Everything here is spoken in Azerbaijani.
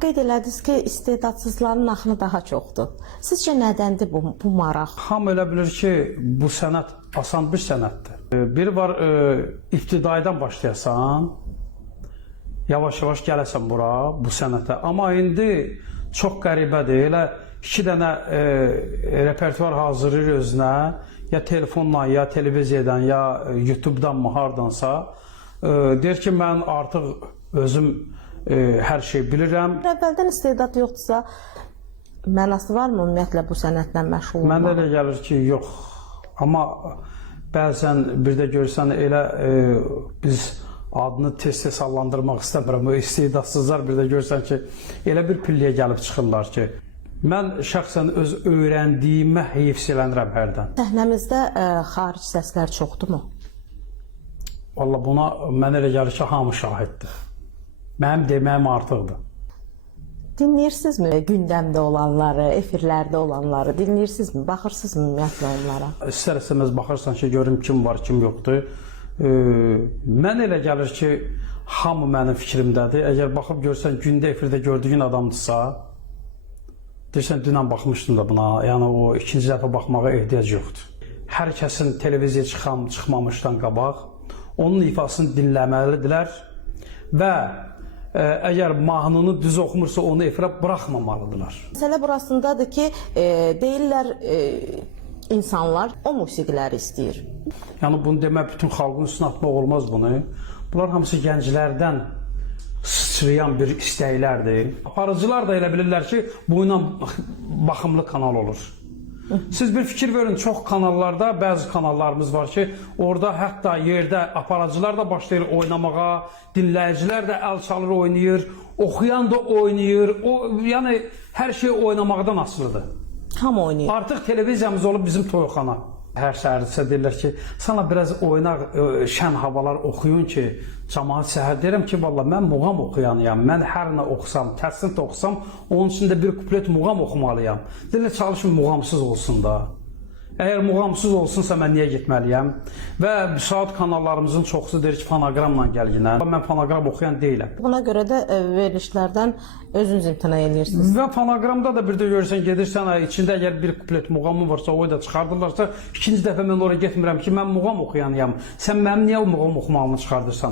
qeyd elədiniz ki, istedadsızların axını daha çoxdur. Sizcə nədəndir bu maraq? Hamı elə bilir ki, bu sənət asan bir sənətdir. Biri var, ibtidaidən başlayasan, yavaş-yavaş gələsən bura, bu sənətə. Amma indi çox qəribədir. Elə 2 dənə repertuar hazırlayır özünə, ya telefonla, ya televiziyadan, ya YouTube-dan mı, hardansa. Deyir ki, mən artıq özüm hər şey bilirəm. Əvvəldən istedad yoxdursa, mənası varmı ümumiyyətlə bu sənətlə məşğul olmaq? Mənə elə gəlir ki, yox. Amma bəzən bir də görsən, elə biz adını tez-tez sallandırmaq istəmirəm. O istedadsızlar bir də görsən ki, elə bir pilliyə gəlib çıxırlar ki, mən şəxsən öz öyrəndiyimə heyfsilənirəm hərdən. Səhnəmizdə xarici səslər çoxdurmu? Valla buna mənə elə gəlir ki, hamı şahiddir. Mənim deməyim artıqdır. Dinləyirsinizmi gündəmdə olanları, efirlərdə olanları? Dinləyirsinizmi? Baxırsınızmı ümumiyyətlə onlara? İstər-istəməz baxırsan ki, görüm kim var, kim yoxdur. Mən elə gəlir ki, hamı mənim fikrimdədir. Əgər baxıb görsən, gündə efirdə gördüyün adamdırsa, deyirsən, dünən baxmışdım da buna, yəni o ikinci dəfə baxmağa ehtiyac yoxdur. Hər kəsin televiziyaya çıxmamışdan qabaq, onun ifasını dinləməlidirlər və əgər mahnını düz oxumursa, onu efirə buraxmamalıdırlar. Məsələ burasındadır ki, deyirlər insanlar o musiqiləri istəyir. Yəni bunu demək, bütün xalqın üstünə atmaq olmaz bunu. Bunlar hamısı gənclərdən sıçrayan bir istəklərdir. Aparıcılar da elə bilirlər ki, bu ilə baxımlı kanal olur. Siz bir fikir verin, çox kanallarda, bəzi kanallarımız var ki, orada hətta yerdə aparıcılar da başlayır oynamağa, dinləyicilər də əl çalır, oynayır, oxuyan da oynayır, yəni hər şey oynamaqdan asılıdır. Hamı oynayır. Artıq televiziyamız olub bizim toyxana. Hər səhərdirsə deyirlər ki, sana biraz oynaq, şən havalar oxuyun ki, cəmaat səhər deyirəm ki, valla mən muğam oxuyanıyam, mən hər nə oxusam, təsnit oxusam, onun üçün də bir kuplet muğam oxumalıyam. Deyirlər, çalışın muğamsız olsun da. Əgər muğamsız olsunsa, mən niyə getməliyəm? Və saat kanallarımızın çoxusu deyir ki, fonoqramla gəlginə. Mən fonoqram oxuyan deyiləm. Buna görə də verilişlərdən özünüz imtina edirsiniz. Və fonoqramda da bir də görürsən, gedirsən, içində əgər bir kuplet muğamı varsa, o da çıxardırlarsa, ikinci dəfə mən oraya getmirəm ki, mən muğam oxuyanıyam. Sən mənim niyə muğam oxumağımı çıxardırsan?